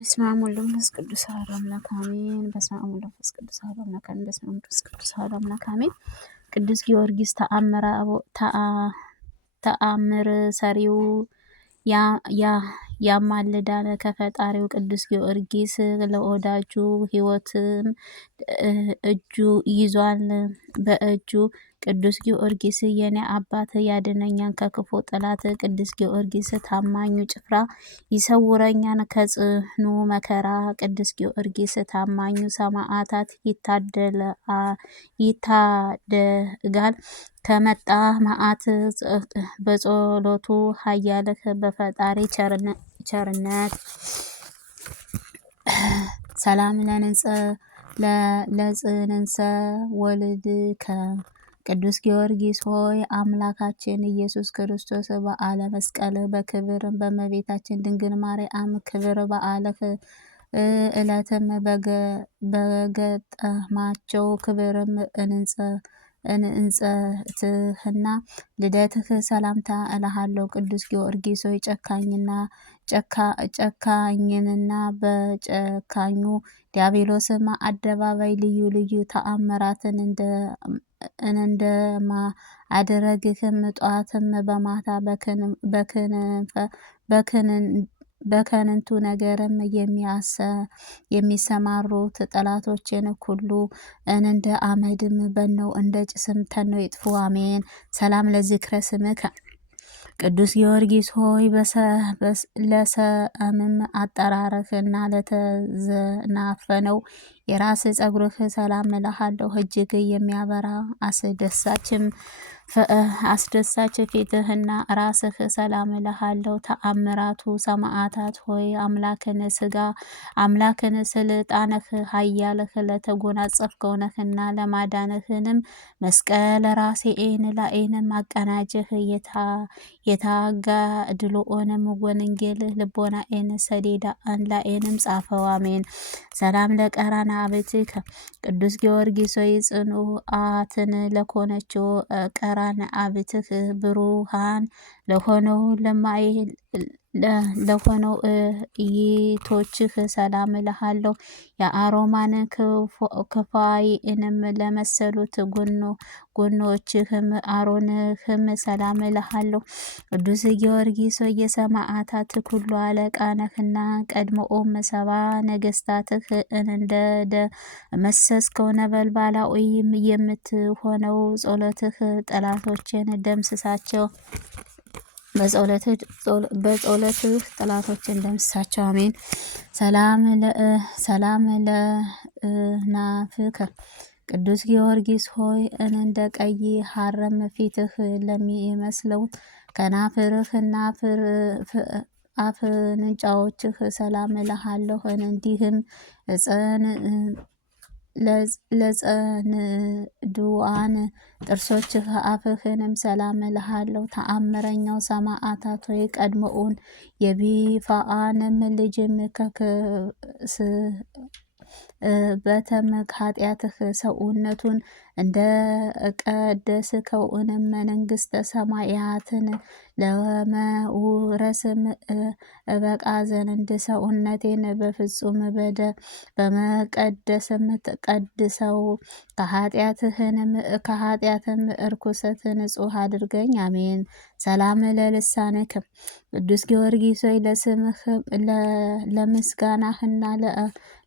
በስመ አብ ወወልድ ወመንፈስ ቅዱስ አሐዱ አምላክ አሜን። በስመ አብ ወወልድ ወመንፈስ ቅዱስ አሐዱ አምላክ አሜን። በስመ አብ ወወልድ ወመንፈስ ቅዱስ አሐዱ አምላክ አሜን። ቅዱስ ጊዮርጊስ ተአምር ሰሪው ያማልዳል ከፈጣሪው። ቅዱስ ጊዮርጊስ ለወዳጁ ሕይወትም እጁ ይዟል በእጁ። ቅዱስ ጊዮርጊስ የኔ አባት ያድነኛል ከክፉ ጠላት። ቅዱስ ጊዮርጊስ ታማኙ ጭፍራ ይሰውረኛል ከጽኑ መከራ። ቅዱስ ጊዮርጊስ ታማኙ ሰማዕታት ይታደጋል ከመጣ መዓት። በጸሎቱ ኃያልህ በፈጣሪ ቸርነት ሰላም ለጽንሰ ወልድከ። ቅዱስ ጊዮርጊስ ሆይ አምላካችን ኢየሱስ ክርስቶስ በዓለ መስቀል በክብር በእመቤታችን ድንግል ማርያም ክብር በዓልህ ዕለትም በገጠማቸው ክብርም እንጸትህና ልደትህ ሰላምታ እልሃለሁ። ቅዱስ ጊዮርጊስ ሆይ ጨካኝንና በጨካኙ ዲያብሎስም አደባባይ ልዩ ልዩ ተአምራትን እንደማድረግህም ጠዋትም በማታ በከንቱ ነገርም የሚሰማሩት ጠላቶችን ሁሉ እንደ አመድም በነው እንደ ጭስም ተነው ይጥፉ። አሜን። ሰላም ለዝክረ ስምከ ቅዱስ ጊዮርጊስ ሆይ ለሰምም አጠራርህና ለተዘናፈነው የራስ ጸጉርህ ሰላም እልሃለሁ። እጅግ የሚያበራ አስደሳች ፊትህና ራስህ ሰላም እልሃለሁ። ተአምራቱ ሰማዕታት ሆይ አምላክን ስልጣንህ ኃያልህ ለተጎናጸፍከው ነህና ለማዳንህንም መስቀል ራሴን ላይንም አቀናጅህ የታጋድሎንም ወንጌል ልቦናዬን ሰሌዳን ላይንም ጻፈው። አሜን። ሰላም ለቀራንብትከ ቅዱስ ጊዮርጊስ ሆይ ጽኑዓትን ለኮነችው ቀራንብትህ ብሩሃን ለሆነው እይቶችህ ሰላም እልሃለሁ። የአሮማን ክፋይንም ለመሰሉት ጎኖችህም አሮንህም ሰላም እልሃለሁ። ቅዱስ ጊዮርጊስ የሰማዕታት ሁሉ አለቃ ነህና ቀድሞም ሰባ ነገስታትህ እንደደመሰስከው ነበልባላዊም የምትሆነው ጸሎትህ ጠላቶችን ደምስሳቸው። በጸሎትህ ጠላቶችን ደምስሳቸው። አሜን። ሰላም ለናፍከ ቅዱስ ጊዮርጊስ ሆይ እንደ ቀይ ሐርም ፊትህ ለሚመስለው ከናፍርህና አፍንጫዎችህ ሰላም እልሃለሁ። እንዲህም ለጸንዱዋን ጥርሶችህ አፍህንም ሰላም እልሃለሁ። ተአምረኛው ሰማዕታት ሆይ ቀድሞውን የቢፋአንም ልጅም በተም ኃጢአትህ ሰውነቱን እንደ ቀደስከውንም መንግስተ ሰማያትን ለመውረስም እበቃ ዘንድ ሰውነቴን በፍጹም በመቀደስም ቀድሰው ከኃጢአትም እርኩሰት ንጹህ አድርገኝ። አሜን። ሰላም ለልሳንከ ቅዱስ ጊዮርጊስ ሆይ ለምስጋናህና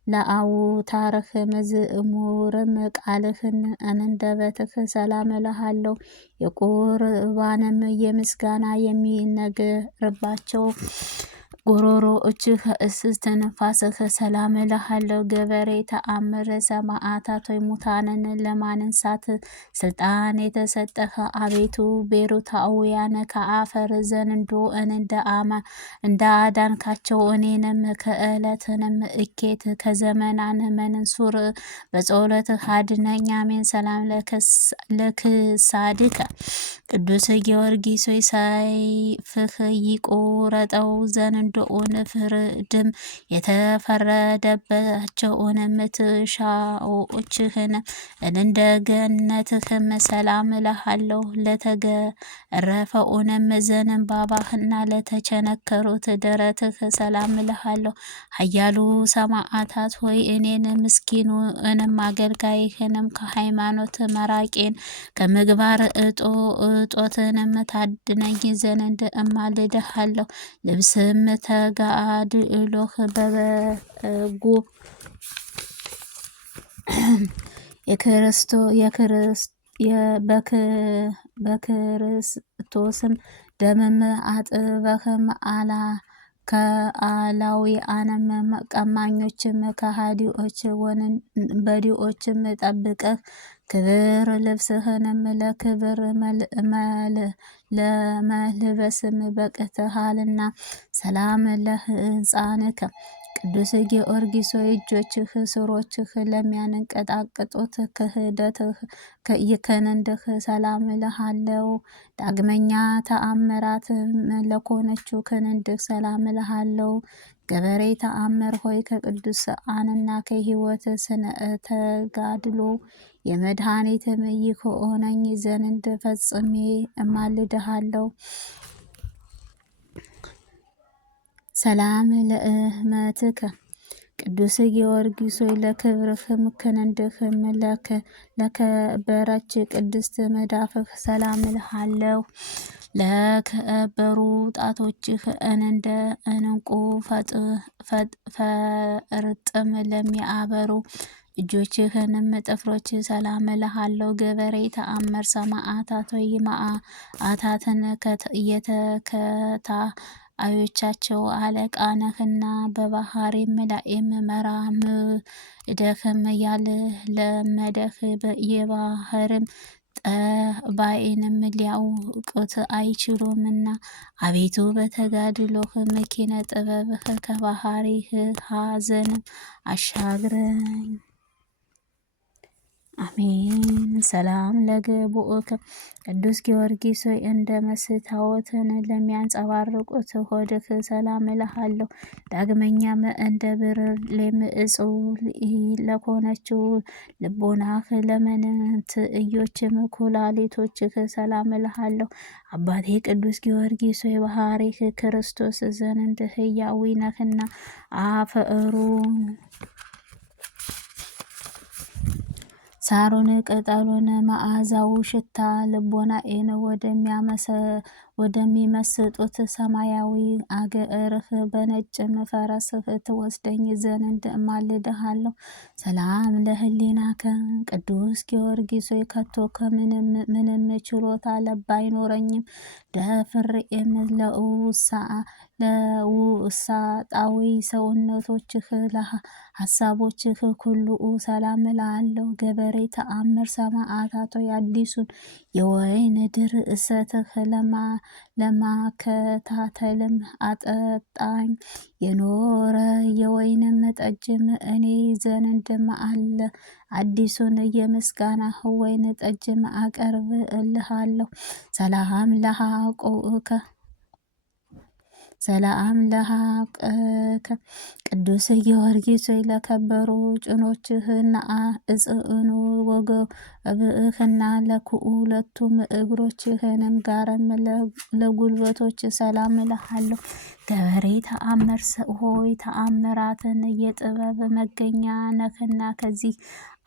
ለአውታርህ መዝሙርም ቃልህን አንደበትህ ሰላም እልሃለሁ። የቁርባንም የምስጋና የሚነገርባቸው ጉሮሮዎችህ እስትንፋስህ ሰላም እልሃለሁ። ገበሬ ተአምር ሰማዕታት ሆይ ሙታንን ለማንሳት ስልጣን የተሰጠህ አቤቱ ቤሮታውያን ከአፈር ዘንዶ እንዳዳንካቸው እኔንም ከዕለትንም እኬት ከዘመናን መንሱር በጸሎትህ አድነኝ። አሜን። ሰላም ለክሳድከ ቅዱስ ጊዮርጊስ ሆይ ሰይፍህ ይቆረጠው ዘንዶ የወንዶውን ፍርድም የተፈረደባቸውን ምትሻዎችህን እንደ ገነትህም ሰላም እልሃለሁ። ለተገረፈውንም ዘንባባህና ለተቸነከሩት ደረትህ ሰላም እልሃለሁ። ኃያሉ ሰማዕታት ሆይ እኔን ምስኪኑንም አገልጋይህንም ከሃይማኖት መራቄን ከምግባር እጦትንም ታድነኝ ዘንድ እማልድሃለሁ። ልብስም ተጋድሎህ በበጉ በክርስቶስም ደምም አጥበህም ከአላውያንም ቀማኞችም ከሃዲዎች ወንበዴዎችም ጠብቀህ ክብር ልብስህንም ለክብር ለመልበስም በቅተሃልና። ሰላም ለሕፃንከ ቅዱስ ጊዮርጊስ ሆይ እጆችህ ስሮችህ ለሚያንቀጣቅጡት ክንድህ ሰላም እልሃለሁ። ዳግመኛ ተአምራት ለኮነችው ክንድህ ሰላም እልሃለሁ። ገበሬ ተአምር ሆይ ከቅዱሳንና ከሕይወት ስነ ተጋድሎ የመድኃኒትም ይሆነኝ ዘንድ ፈጽሜ እማልድሃለሁ። ሰላም ለእህመትከ ቅዱስ ጊዮርጊስ ሆይ ለክብርህም ክንድህም ለከበረች ቅድስት መዳፍህ ሰላም እልሃለሁ። ለከበሩ ጣቶችህ እንደ ዕንቁ ፈርጥም ለሚያበሩ እጆችህንም ጥፍሮች ሰላም እልሃለሁ። ገበሬ ተአምር ሰማዕታት ሆይ መዓታትን የተከታዮቻቸው አለቃ ነህና በባህሪም ላይም መራምደህም ያልለመደህ የባህርም ጠባይንም ሊያውቁት አይችሉምና አቤቱ በተጋድሎህ ኪነ ጥበብህ ከባህሪህ ሐዘንም አሻግረኝ። አሜን። ሰላም ለገቦእከ ቅዱስ ጊዮርጊስ ሆይ እንደ መስታወትን ለሚያንጸባርቁት ሆድህ ሰላም እልሃለሁ። ዳግመኛም እንደ ብርሌም እጹብ ለሆነችው ልቦናህ ለመንትዮችም ኩላሊቶችህ ሰላም እልሃለሁ። አባቴ ቅዱስ ጊዮርጊስ ሆይ ባህሪህ ክርስቶስ ዘንድ ሕያዊ ነህና አፈሩን ሳሩን ቅጠሉን መዓዛው ሽታ ልቦናዬን ወደሚመስጡት ሰማያዊ አገርህ በነጭም ፈረስህ ትወስደኝ ዘንድ እማልድሃለሁ። ሰላም ለህሊናከ ቅዱስ ጊዮርጊስ ሆይ ከቶ ከምንም ችሎታ ባይኖረኝም ደፍሬም ለውስጣዊ ሰውነቶችህ ለሀሳቦችህ ሁሉ ሰላም እልሃለሁ። ገበሬ ተአምር ሰማዕታት ሆይ አዲሱን የወይን ድርሰትህ ለማከታተልም አጠጣኝ የኖረ የወይንም ጠጅም እኔ ዘንድም አለ። አዲሱን የምስጋና ወይን ጠጅም አቀርብልሃለሁ። ሰላም ለሐቆከ ቅዱስ ጊዮርጊስ ሆይ ለከበሩ ጭኖችህና እጽዕኑ ወገብህና ለሁለቱም እግሮችህንም ጋርም ለጉልበቶች ሰላም እልሃለሁ። ገበሬ ተአምር ሆይ ተአምራትን የጥበብ መገኛ ነህና ከዚህ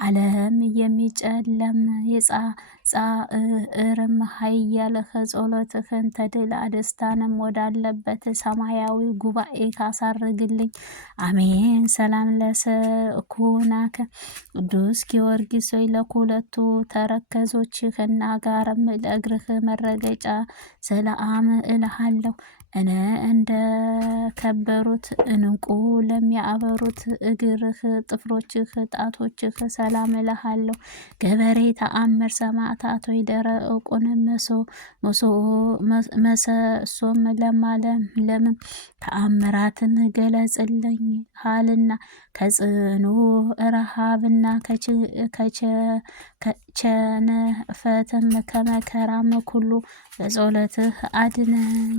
ዓለም የሚጨለም የጻዕርም ኃያልህ ጸሎትህን ተድላ ደስታንም ወዳለበት ሰማያዊ ጉባኤ ካሳርግልኝ። አሜን። ሰላም ለሰኩናከ ቅዱስ ጊዮርጊስ ሆይ ለሁለቱ ተረከዞችህና ጋርም ለእግርህ መረገጫ ሰላም እልሃለሁ። እንደ ከበሩት እንቁ ለሚያበሩት እግርህ ጥፍሮችህ ጣቶችህ ሰላም እልሃለሁ። ገበሬ ተአምር ሰማዕታት ሆይ ደረቁን መሰሶም ለማለምለም ተአምራትን ገለጽልኝ ሃልና ከጽኑ ረሃብና ከቸነፈትም ከመከራም ሁሉ በጸሎትህ አድነኝ።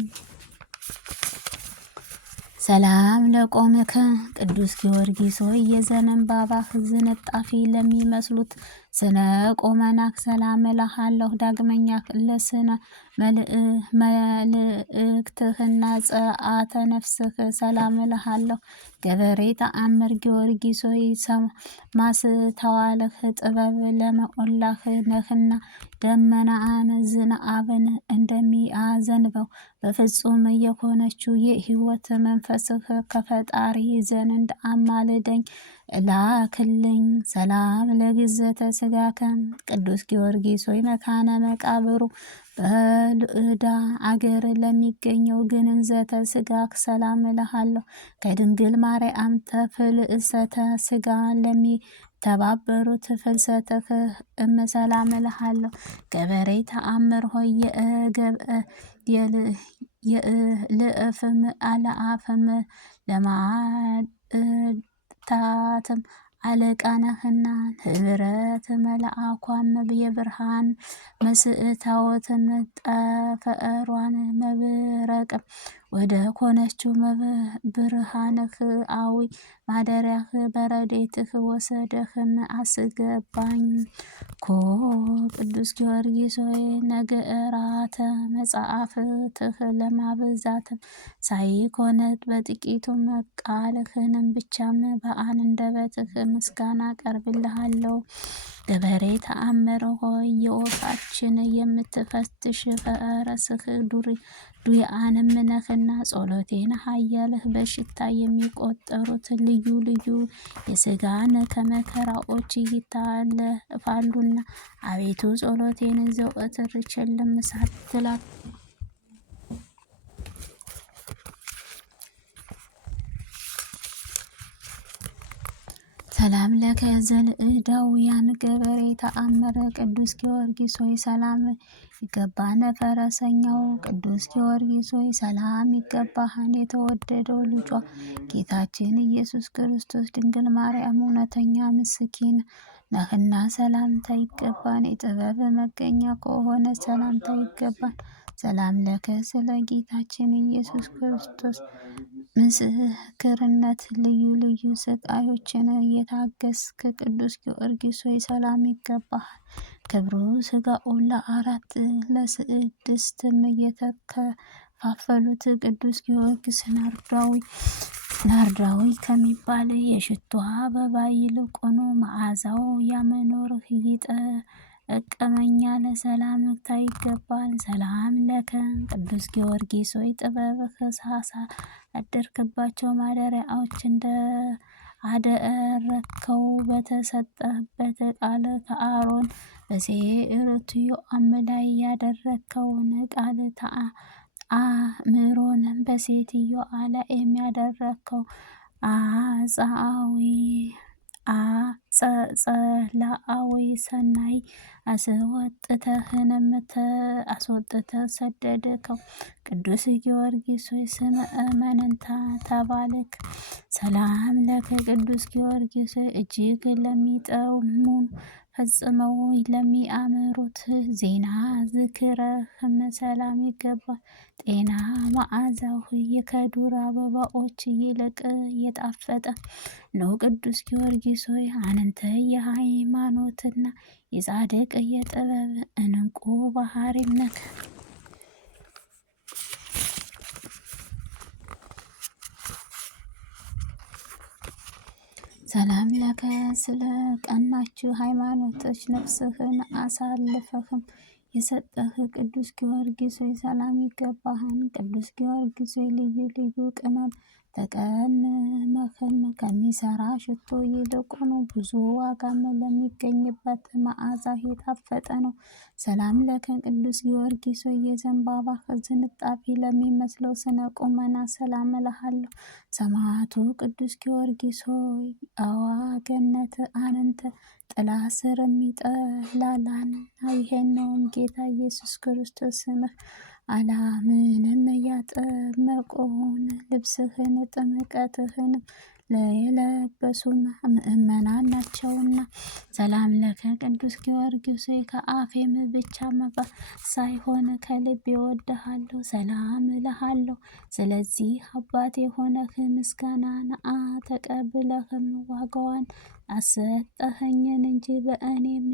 ሰላም ለቆምከ ቅዱስ ጊዮርጊስ ሆይ የዘንባባህ ዝንጣፊ ለሚመስሉት ስነ ቆመናክ ሰላም እልሃለሁ። ዳግመኛ ለስነ መልእክትህና ጸአተ ነፍስህ ሰላም እልሃለሁ። ገበሬ ተአምር ጊዮርጊስ ሆይ ማስተዋልህ ጥበብ ለመኦላህ ነህና ደመናን ዝናብን እንደሚያዘንበው በፍጹም የሆነችው የሕይወት መንፈስህ ከፈጣሪ ዘንድ አማልደኝ ላክልኝ። ሰላም ለግዘተ ስጋከ ቅዱስ ጊዮርጊስ ሆይ መካነ መቃብሩ በልዕዳ አገር ለሚገኘው ግንዘተ ስጋክ ሰላም እልሃለሁ። ከድንግል ማርያም ተፍልሰተ ስጋ ለሚተባበሩት ፍልሰትህ ሰላም እልሃለሁ። ገበሬ ተአምር ሆይ የልእፍም አለአፍም ለማታትም አለቃ ነህና ህብረት መልአኳም የብርሃን መስእታወትም ጠፈሯን መብረቅም ወደ ኮነችው ብርሃንህ አዊ ማደሪያህ በረዴትህ ወሰደህም አስገባኝ። ኮ ቅዱስ ጊዮርጊስ ሆይ ነገራተ መጽሐፍትህ ለማብዛትም ሳይኮነት በጥቂቱም ቃልህንም ብቻም በአንደበትህ ምስጋና ቀርብልሃለሁ። ገበሬ ተአምር ሆይ የወፋችን የምትፈትሽ ፈረስህ ዱያንም ነህና ጸሎቴን ኃያልህ በሽታ የሚቆጠሩት ልዩ ልዩ የስጋን ከመከራዎች ይታለፋሉና አቤቱ ጸሎቴን ዘወትር ቸልም ሳትላት ሰላም ለከ ዘልዕዳውያን ገበሬ ተአምረ ቅዱስ ጊዮርጊስ ሆይ ሰላም ይገባነ። ፈረሰኛው ቅዱስ ጊዮርጊስ ሆይ ሰላም ይገባሃን። የተወደደው ልጇ ጌታችን ኢየሱስ ክርስቶስ ድንግል ማርያም እውነተኛ ምስኪን ነህና ሰላምታ ይገባን። የጥበብ መገኛ ከሆነ ሰላምታ ይገባን። ሰላም ለከ ስለ ጌታችን ኢየሱስ ክርስቶስ ምስክርነት ልዩ ልዩ ስቃዮችን የታገስክ ቅዱስ ጊዮርጊስ ሆይ ሰላም ይገባሃል። ክብሩ ሥጋውን ለአራት ለስድስትም የተከፋፈሉት ቅዱስ ጊዮርጊስ ናርዳዊ ከሚባል የሽቱ አበባ ይልቁኑ መዓዛው ያመኖርህ ይጠቅመኛል። ሰላምታ ይገባል። ሰላም ለከ ቅዱስ ጊዮርጊስ ሆይ ጥበብህ ሳሳደርክባቸው ማደሪያዎች እንደ አደረከው በተሰጠህበት ቃል ከአሮን በሴርትዮአም ላይ ያደረከውን ቃል ተአምሮንም በሴትዮዋ ላይ የሚያደረከው አጸላአዊ ሰናይ አስወጥተህ ሰደድከው። ቅዱስ ጊዮርጊስ ሆይ ስመ እመንታ ተባልክ። ሰላም ለከ ቅዱስ ጊዮርጊስ ሆይ እጅግ ለሚጠሙን ፈጽመው ለሚያምሩት ዜና ዝክረህም ሰላም ይገባል። ጤና መዓዛው ከዱር አበባዎች ይልቅ የጣፈጠ ነው። ቅዱስ ጊዮርጊስ ሆይ አንተ የሃይማኖትና የጻድቅ የጥበብ እንቁ ባህሪም ነህ። ሰላም ለከ ስለ ቀናችሁ ሃይማኖቶች ነፍስህን አሳልፈህም የሰጠህ ቅዱስ ጊዮርጊስ ሆይ ሰላም ይገባሃን። ቅዱስ ጊዮርጊስ ሆይ ልዩ ልዩ ቅመም ተቀምመህም ከሚሰራ ሽቶ ይልቁኑ ብዙ ዋጋም ለሚገኝበት መዓዛህ የጣፈጠ ነው። ሰላም ለከ ቅዱስ ጊዮርጊስ ሆይ የዘንባባህ ዝንጣፊ ለሚመስለው ስነ ቁመና ሰላም እልሃለሁ። ሰማዕቱ ቅዱስ ጊዮርጊስ ሆይ አዋገነት አንተ ጥላ ስር የሚጠላላን ይሄነውም ጌታ ኢየሱስ ክርስቶስ ስምህ አላምንም ያጠመቁን ልብስህን ጥምቀትህን የለበሱ ምእመናን ናቸውና። ሰላም ለከ ቅዱስ ጊዮርጊስ ሆይ ከአፌም ብቻ መባ ሳይሆን ከልብ እወድሃለሁ፣ ሰላም እልሃለሁ። ስለዚህ አባት የሆነህ ምስጋናን ተቀብለህም ዋጋዋን አሰጠኸኝን እንጂ በእኔም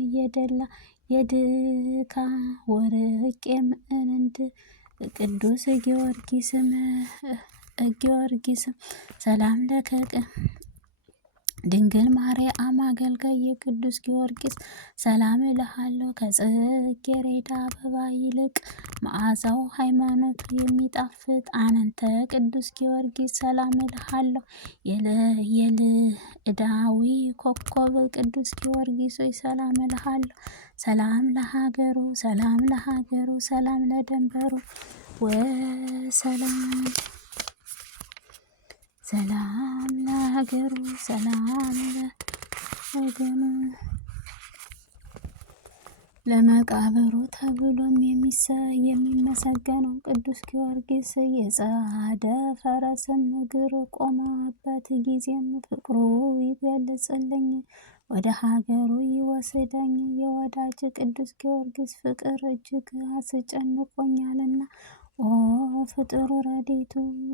የድካ ወርቄም እንድ ቅዱስ ጊዮርጊስም ሰላም ለከ ድንግል ማርያም አገልጋይ የቅዱስ ጊዮርጊስ ሰላም እልሃለሁ። ከጽጌረዳ አበባ ይልቅ መዓዛው ሃይማኖቱ የሚጣፍጥ አንተ ቅዱስ ጊዮርጊስ ሰላም እልሃለሁ። የልዕዳዊ ኮከብ ቅዱስ ጊዮርጊስ ሆይ ሰላም እልሃለሁ። ሰላም ለሀገሩ ሰላም ለሀገሩ ሰላም ለደንበሩ ወሰላም ሰላም ለሀገሩ ሰላም ለወገኑ ለመቃብሩ ተብሎም የሚመሰገነው ቅዱስ ጊዮርጊስ የጸዓደ ፈረስን እግር ቆመበት ጊዜም ፍቅሩ ይገልጽልኝ ወደ ሀገሩ ይወስደኝ። የወዳጅ ቅዱስ ጊዮርጊስ ፍቅር እጅግ አስጨንቆኛልና ኦ ፍጥሩ ረድኤቱ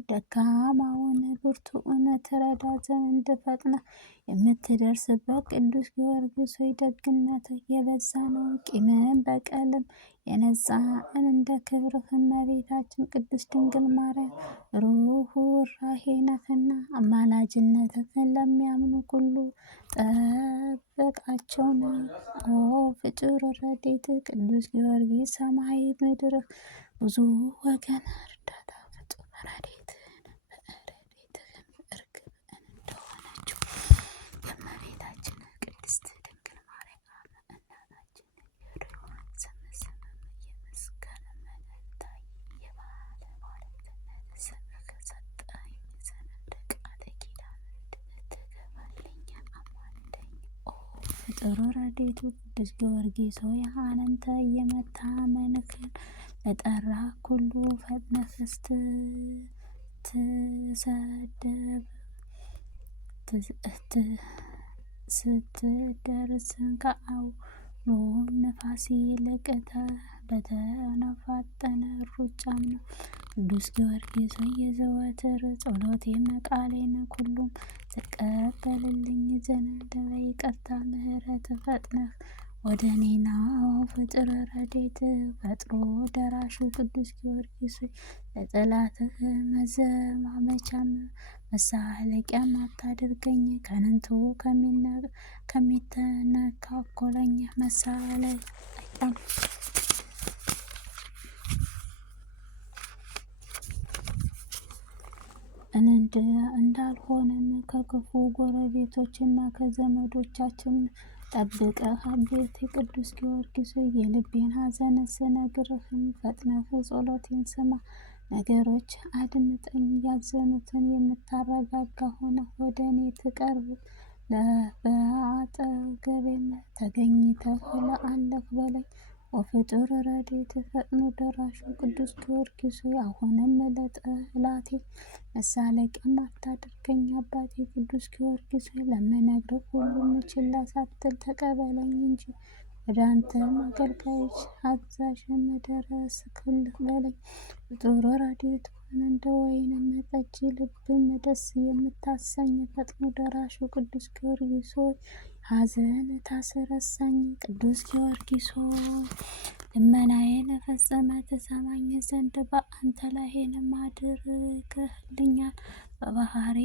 ደካማውን ብርቱውን ትረዳ ዘንድ ፈጥነህ የምትደርስበት ቅዱስ ጊዮርጊስ ሆይ ደግነትህ የበዛ ነው። ቂምን በቀልም የነጻን እንደ ክብርህ እመቤታችን ቅድስት ድንግል ማርያም ርኅራኄ ነህና አማላጅነትህን ለሚያምኑ ሁሉ ጠበቃቸውና። ኦ ፍጡር ረድኤት ቅዱስ ጊዮርጊስ ሰማይ ምድርህ ብዙ ወገን እርዳታ ፍጡር ረድኤትህን በረድኤትህም እርግብ እንደሆነችው የእመቤታችን ቅድስት ድንግል ማርያም እናታችን ስምም የመስቀል መልእክታ የባለሟልነት ስምህ ሰጠኝ ዘንድ ቃል ኪዳን እንድትገባልኝ አማልደኝ። ኦ ፍጡር ረድኤቱ ቅዱስ ጊዮርጊስ ሆይ አንተ የመታመንህን ለጠራ ሁሉ ፈጥነህ ስትደርስ ከአውሎ ነፋስ ይልቅ በተፋጠነ ሩጫም ነው። ቅዱስ ጊዮርጊስ ሆይ የዘወትር ጸሎቴን ቃሌን ሁሉም ትቀበልልኝ ዘንድ በይቅርታ ምሕረት ፈጥነህ ወደ እኔ ና። ፍጡር ረድኤት ፈጥኖ ደራሹ ቅዱስ ጊዮርጊስ ሆይ ለጠላትህ መዘማመቻም መሳለቂያም አታድርገኝ። ከንቱ ከሚተነካኮለኝ መሳለቂያም እንዳልሆንም ከክፉ ጎረቤቶችና ከዘመዶቻችን ጠብቀህ አቤቱ ቅዱስ ጊዮርጊስ ሆይ የልቤን ሐዘን ስነግርህም ፈጥነህ ጸሎቴን ስማ። ነገሮች አድምጠኝ። ያዘኑትን የምታረጋጋ ሆነህ ወደ እኔ ትቀርብ በአጠገቤም ተገኝተህ ለአለህ በለኝ። ወፍጡር ረድኤት ፈጥኖ ደራሹ ቅዱስ ጊዮርጊስ ሆይ አሁንም ለጠላቴ መሳለቂያም አታድርገኝ። አባቴ ቅዱስ ጊዮርጊስ ሆይ ለምነግርህ ሁሉም ችላ ሳትል ተቀበለኝ እንጂ ወደ አንተም አገልጋዮች አዛዥም ደረስኩልህ በለኝ። ፍጡር ረድኤት ሆነ እንደ ወይን ጠጅ ልብም ደስ የምታሰኝ ፈጥኖ ደራሹ ቅዱስ ጊዮርጊስ ሆይ ሐዘን ታስረሳኝ። ቅዱስ ጊዮርጊስ ሆይ ልመናዬን ፈጽመህ ትሰማኝ ዘንድ በአንተ ላይንም አድርገህልኛል። በባህሪ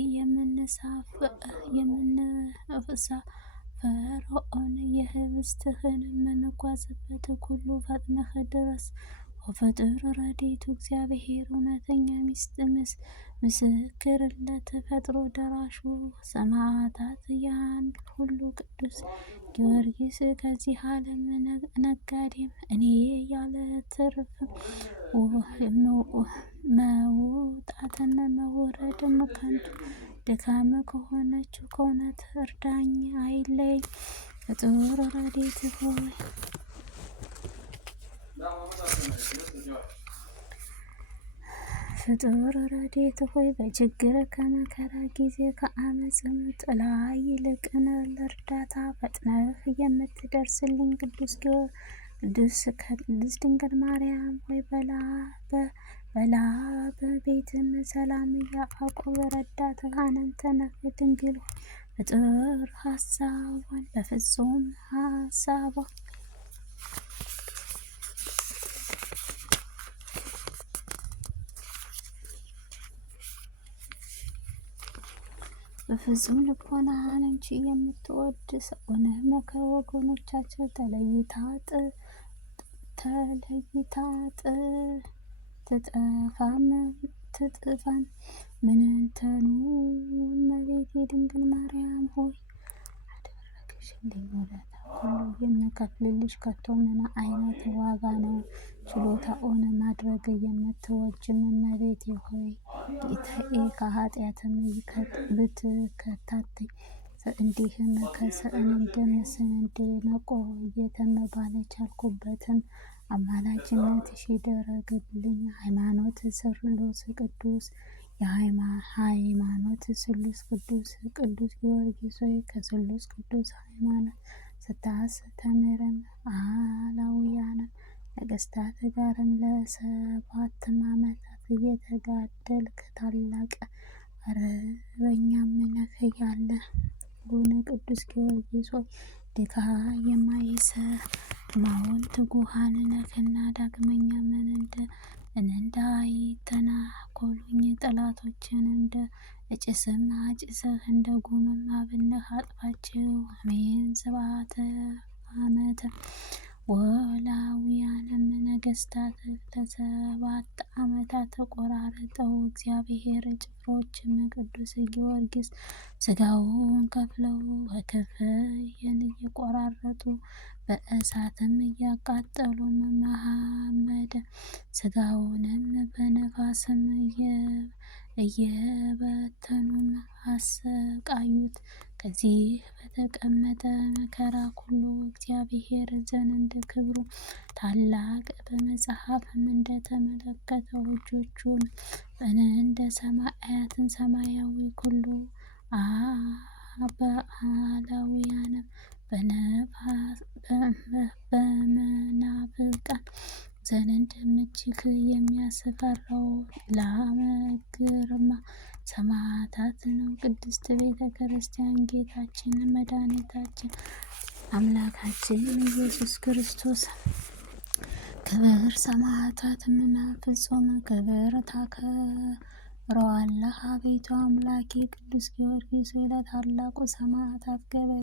የምንሳፈረውን የህብስትህን የምንጓዝበት ሁሉ ፈጥነህ ድረስ። ወፍጡር ረድኤቱ እግዚአብሔር እውነተኛ ምስክርለት ፈጥኖ ደራሹ ሰማዕታት ያን ሁሉ ቅዱስ ጊዮርጊስ ከዚህ ዓለም ነጋዴም እኔ ያለ ትርፍ መውጣትና መውረድም ከንቱ ድካም ከሆነችው ከእውነት እርዳኝ አይለየኝ። ፍጡር ረድኤት ሆይ የፍጡር ረድኤት ሆይ በችግር ከመከራ ጊዜ ከአመፅም ጥላ ይልቅን ለእርዳታ ፈጥነህ የምትደርስልኝ ቅዱስ ቅድስት ድንግል ማርያም ሆይ በቤትም ሰላም ያዕቆብ ረዳትህ አንተ ነህ። ድንግል ሆይ ፍጡር ሀሳቧን በፍጹም ሀሳቧ በፍጹም ልቦና አንቺ የምትወድ ሰውነህ ከወገኖቻቸው ተለይታ ትጥፋም ምንንተኑ እመቤቴ ድንግል ማርያም ሆይ አደረግሽልኝ ውለታ ሁሉ የምከፍልልሽ ከቶ ምን አይነት ዋጋ ነው? ችሎታውን ማድረግ የምትወጅም እመቤቴ ሆይ ጌታዬ ከኃጢአትም ብትከታተኝ እንዲህም ከስንዴ መቆየትም ባልቻልኩበትም አማላጅነትሽ ይደረግልኝ። ሃይማኖት ስሉስ ቅዱስ ሃይማኖት ስሉስ ቅዱስ ጊዮርጊስ ሆይ ከስሉስ ቅዱስ ሃይማኖት ስታስተምረን አላውያንም ነገስታት ጋርም ለ7 ዓመታት እየተጋደልክ ታላቅ አርበኛም ነህ ያለ ጉነ ቅዱስ ጊዮርጊስ ሆይ ድካ የማይሰማውን ትጉሃን ነህና ዳግመኛ እንዳይተናኮሉኝ ጠላቶችን እንደ እጭስም አጭሰህ እንደ ጉምም አብነህ አጥፋቸው። አሜን። ስብሐተ ዓመተ ወላውያንም ነገስታት ለ7 ዓመታት ተቆራርጠው እግዚአብሔር ጭፍሮችም ቅዱስ ጊዮርጊስ ስጋውን ከፍለው በክፍል እየቆራረጡ በእሳትም እያቃጠሉም መሐመድ ስጋውንም በነፋስም እየበተኑም አሰቃዩት። ከዚህ በተቀመጠ መከራ ሁሉ እግዚአብሔር ዘንድ ክብሩ ታላቅ በመጽሐፍም እንደተመለከተው እጆቹን እንደ ሰማያትን ሰማያዊ ሁሉ በአላውያንም በመናፍቃን ዘንድ እጅግ የሚያስፈራው ለግርማ ሰማዕታት ነው። ቅድስት ቤተ ክርስቲያን ጌታችን መድኃኒታችን አምላካችን ኢየሱስ ክርስቶስ ክብር ሰማዕታትንና ፍጹም ክብር ታከብረዋለህ። አቤቱ አምላኬ ቅዱስ ጊዮርጊስ ሆይ ለታላቁ ሰማዕታት ገበሬ